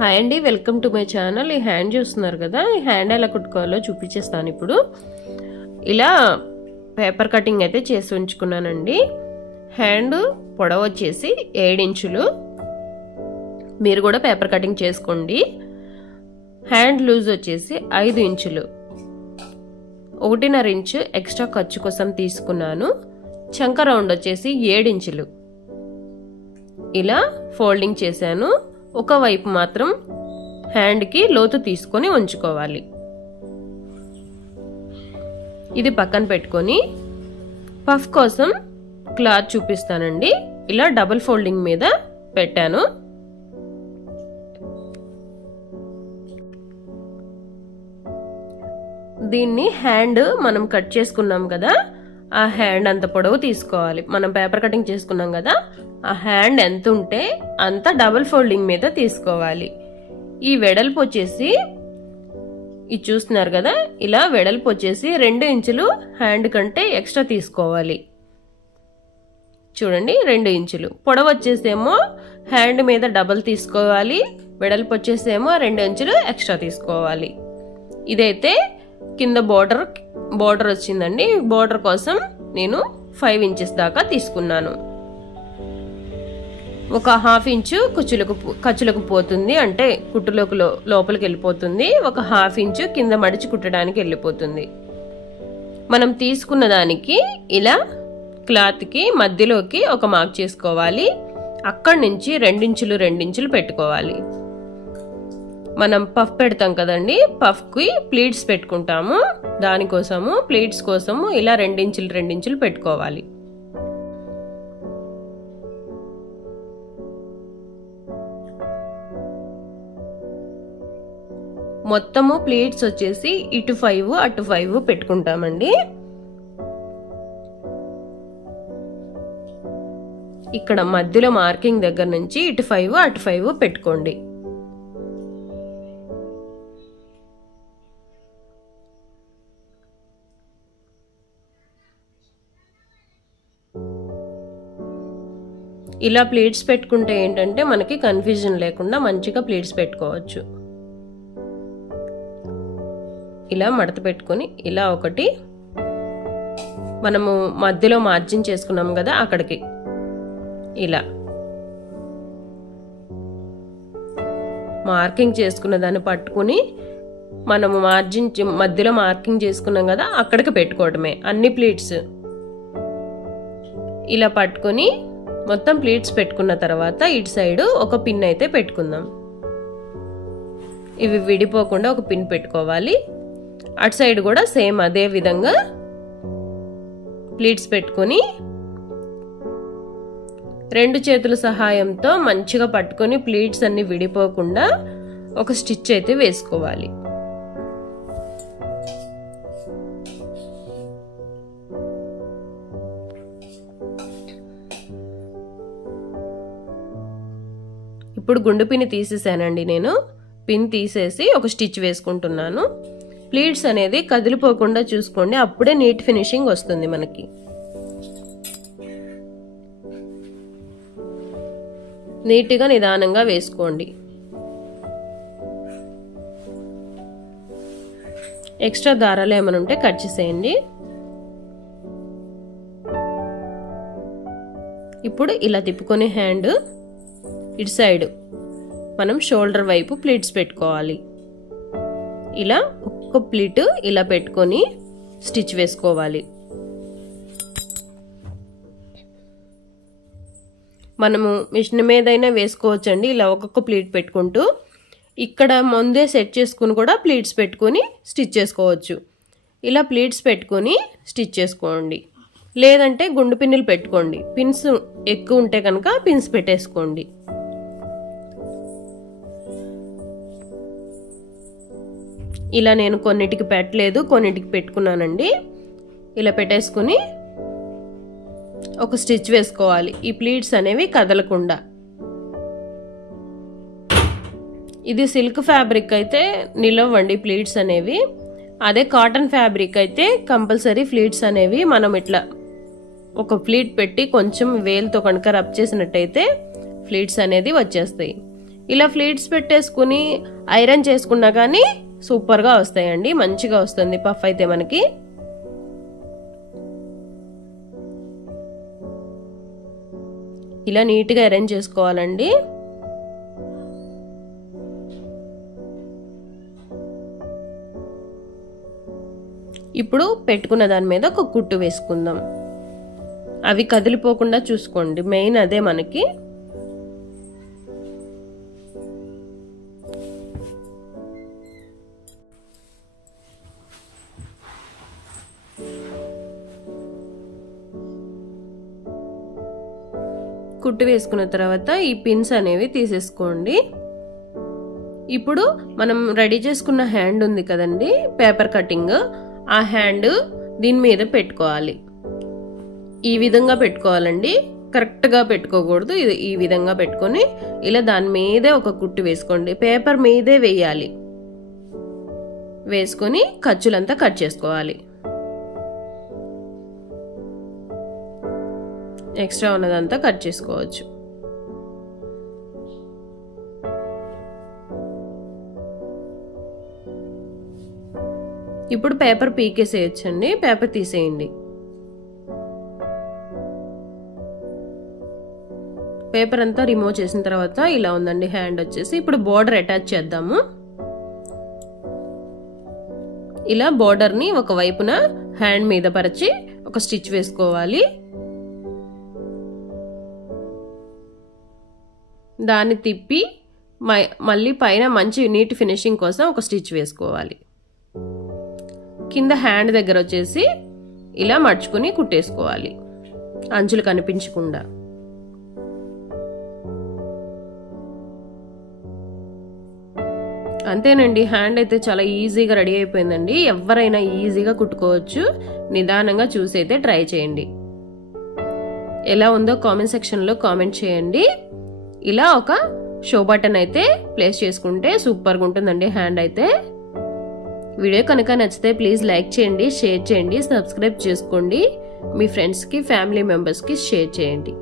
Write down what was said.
Hi అండి, welcome to my channel. ఈ hand చూస్తున్నారు కదా, ఈ హ్యాండ్ ఎలా కుట్టుకోవాలో చూపించేస్తాను. ఇప్పుడు ఇలా పేపర్ కటింగ్ అయితే చేసి ఉంచుకున్నానండి. హ్యాండ్ పొడవు వచ్చేసి 7 ఇంచులు. మీరు కూడా పేపర్ కటింగ్ చేసుకోండి. హ్యాండ్ లూజ్ వచ్చేసి 5 ఇంచులు. 1.5 ఇంచు ఎక్స్ట్రా ఖర్చు కోసం తీసుకున్నాను. చంక రౌండ్ వచ్చేసి 7 ఇంచులు. ఇలా ఫోల్డింగ్ చేశాను. ఒకవైపు మాత్రం హ్యాండ్కి లోతు తీసుకొని ఉంచుకోవాలి. ఇది పక్కన పెట్టుకొని పఫ్ కోసం క్లాత్ చూపిస్తానండి. ఇలా డబుల్ ఫోల్డింగ్ మీద పెట్టాను. దీన్ని హ్యాండ్ మనం కట్ చేసుకున్నాం కదా, ఆ హ్యాండ్ అంత పొడవు తీసుకోవాలి. మనం పేపర్ కటింగ్ చేసుకున్నాం కదా, ఆ హ్యాండ్ ఎంత ఉంటే అంత డబుల్ ఫోల్డింగ్ మీద తీసుకోవాలి. ఈ వెడల్పు వచ్చేసి ఇది చూస్తున్నారు కదా, ఇలా వెడల్పు వచ్చేసి 2 ఇంచులు హ్యాండ్ కంటే ఎక్స్ట్రా తీసుకోవాలి. చూడండి, 2 ఇంచులు. పొడవు వచ్చేసేమో హ్యాండ్ మీద డబుల్ తీసుకోవాలి. వెడల్పు వచ్చేసేమో 2 ఇంచులు ఎక్స్ట్రా తీసుకోవాలి. ఇదైతే కింద బోర్డర్ వచ్చిందండి. బోర్డర్ కోసం నేను 5 ఇంచెస్ దాకా తీసుకున్నాను. ఒక 1/2 ఇంచు ఖర్చులకు పోతుంది, అంటే కుట్టులోకి లోపలికి వెళ్ళిపోతుంది. ఒక 1/2 ఇంచు కింద మడిచి కుట్టడానికి వెళ్ళిపోతుంది. మనం తీసుకున్న దానికి ఇలా క్లాత్కి మధ్యలోకి ఒక మార్క్ చేసుకోవాలి. అక్కడి నుంచి 2 ఇంచులు పెట్టుకోవాలి. మనం పఫ్ పెడతాం కదండి, పఫ్కి ప్లీట్స్ పెట్టుకుంటాము. దానికోసము ప్లీట్స్ కోసము ఇలా 2 ఇంచులు పెట్టుకోవాలి. మొత్తము ప్లీట్స్ వచ్చేసి ఇటు 5 అటు 5 పెట్టుకుంటామండి. ఇక్కడ మధ్యలో మార్కింగ్ దగ్గర నుంచి ఇటు 5 అటు 5 పెట్టుకోండి. ఇలా ప్లీట్స్ పెట్టుకుంటే ఏంటంటే మనకి కన్ఫ్యూజన్ లేకుండా మంచిగా ప్లీట్స్ పెట్టుకోవచ్చు. ఇలా మడత పెట్టుకొని ఇలా ఒకటి మనము మధ్యలో మార్జిన్ చేసుకున్నాం కదా, అక్కడికి ఇలా మార్కింగ్ చేసుకున్న దాన్ని పట్టుకుని మనము మధ్యలో మార్కింగ్ చేసుకున్నాం కదా, అక్కడికి పెట్టుకోవడమే అన్ని ప్లీట్స్. ఇలా పట్టుకొని మొత్తం ప్లీట్స్ పెట్టుకున్న తర్వాత ఇటు సైడ్ ఒక పిన్ అయితే పెట్టుకుందాం. ఇవి విడిపోకుండా ఒక పిన్ పెట్టుకోవాలి. అటు సైడ్ కూడా సేమ్ అదే విధంగా ప్లీట్స్ పెట్టుకొని 2 చేతుల సహాయంతో మంచిగా పట్టుకొని ప్లీట్స్ అన్ని విడిపోకుండా ఒక స్టిచ్ అయితే వేసుకోవాలి. ఇప్పుడు గుండు పిన్ తీసేసానండి. నేను పిన్ తీసేసి ఒక స్టిచ్ వేసుకుంటున్నాను. ప్లీట్స్ అనేది కదిలిపోకుండా చూసుకోండి, అప్పుడే నీట్ ఫినిషింగ్ వస్తుంది మనకి. నీట్గా నిదానంగా వేసుకోండి. ఎక్స్ట్రా దారాలు ఏమైనా ఉంటే కట్ చేసేయండి. ఇప్పుడు ఇలా తిప్పుకొని హ్యాండ్ ఇటు సైడ్ మనం షోల్డర్ వైపు ప్లీట్స్ పెట్టుకోవాలి. ఇలా ఒక్క ప్లీట్ ఇలా పెట్టుకొని స్టిచ్ వేసుకోవాలి. మనము మిషన్ మీదైనా వేసుకోవచ్చండి. ఇలా ఒక్కొక్క ప్లీట్ పెట్టుకుంటూ ఇక్కడ ముందే సెట్ చేసుకుని కూడా ప్లీట్స్ పెట్టుకొని స్టిచ్ చేసుకోవచ్చు. ఇలా ప్లీట్స్ పెట్టుకొని స్టిచ్ చేసుకోండి. లేదంటే గుండు పిన్నులు పెట్టుకోండి. పిన్స్ ఎక్కువ ఉంటే కనుక పిన్స్ పెట్టేసుకోండి. ఇలా నేను కొన్నిటికి పెట్టలేదు, కొన్నిటికి పెట్టుకున్నానండి. ఇలా పెట్టేసుకుని ఒక స్టిచ్ వేసుకోవాలి. ఈ ప్లీట్స్ అనేవి కదలకుండా. ఇది సిల్క్ ఫ్యాబ్రిక్ అయితే నిలవండి ప్లీట్స్ అనేవి. అదే కాటన్ ఫ్యాబ్రిక్ అయితే కంపల్సరీ ప్లీట్స్ అనేవి మనం ఇట్లా ఒక ప్లీట్ పెట్టి కొంచెం వేలుతో కనుక రబ్ చేసినట్టయితే ప్లీట్స్ అనేది వచ్చేస్తాయి. ఇలా ఫ్లీట్స్ పెట్టేసుకుని ఐరన్ చేసుకున్నా కానీ సూపర్గా వస్తాయండి, మంచిగా వస్తుంది పఫ్ అయితే మనకి. ఇలా నీట్గా అరేంజ్ చేసుకోవాలండి. ఇప్పుడు పెట్టుకున్న దాని మీద ఒక కుట్టు వేసుకుందాం. అవి కదిలిపోకుండా చూసుకోండి, మెయిన్ అదే మనకి. కుట్టు వేసుకున్న తర్వాత ఈ పిన్స్ అనేవి తీసేసుకోండి. ఇప్పుడు మనం రెడీ చేసుకున్న హ్యాండ్ ఉంది కదండి, పేపర్ కటింగ్, ఆ హ్యాండ్ దీని మీద పెట్టుకోవాలి. ఈ విధంగా పెట్టుకోవాలండి, కరెక్ట్గా పెట్టుకోకూడదు. ఇది ఈ విధంగా పెట్టుకొని ఇలా దాని మీదే ఒక కుట్టు వేసుకోండి. పేపర్ మీదే వేయాలి. వేసుకొని ఖర్చులంతా కట్ చేసుకోవాలి. ఎక్స్ట్రా ఉన్నదంతా కట్ చేసుకోవచ్చు. ఇప్పుడు పేపర్ పీకేసేయచ్చండి, పేపర్ తీసేయండి. పేపర్ అంతా రిమూవ్ చేసిన తర్వాత ఇలా ఉందండి హ్యాండ్ వచ్చేసి. ఇప్పుడు బోర్డర్ అటాచ్ చేద్దాము. ఇలా బోర్డర్ని ఒక వైపున హ్యాండ్ మీద పరిచి ఒక స్టిచ్ వేసుకోవాలి. దాన్ని తిప్పి మళ్ళీ పైన మంచి నీట్ ఫినిషింగ్ కోసం ఒక స్టిచ్ వేసుకోవాలి. కింద హ్యాండ్ దగ్గర వచ్చేసి ఇలా మడుచుకుని కుట్టేసుకోవాలి, అంచులు కనిపించకుండా. అంతేనండి, హ్యాండ్ అయితే చాలా ఈజీగా రెడీ అయిపోయిందండి. ఎవరైనా ఈజీగా కుట్టుకోవచ్చు. నిదానంగా చూసి అయితే ట్రై చేయండి. ఎలా ఉందో కామెంట్ సెక్షన్లో కామెంట్ చేయండి. ఇలా ఒక షో బటన్ అయితే ప్లేస్ చేసుకుంటే సూపర్గా ఉంటుందండి హ్యాండ్ అయితే. వీడియో కనుక నచ్చితే ప్లీజ్ లైక్ చేయండి, షేర్ చేయండి, సబ్స్క్రైబ్ చేసుకోండి. మీ ఫ్రెండ్స్కి, ఫ్యామిలీ మెంబర్స్కి షేర్ చేయండి.